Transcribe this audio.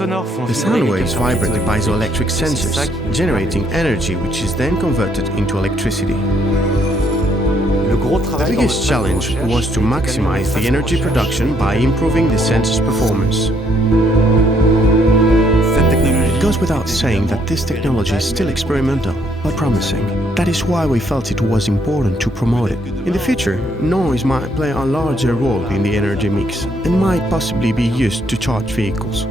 The sound waves vibrate the piezoelectric sensors, generating energy which is then converted into electricity. The biggest challenge was to maximize the energy production by improving the sensor's performance. It goes without saying that this technology is still experimental, but promising. That is why we felt it was important to promote it. In the future, noise might play a larger role in the energy mix and might possibly be used to charge vehicles.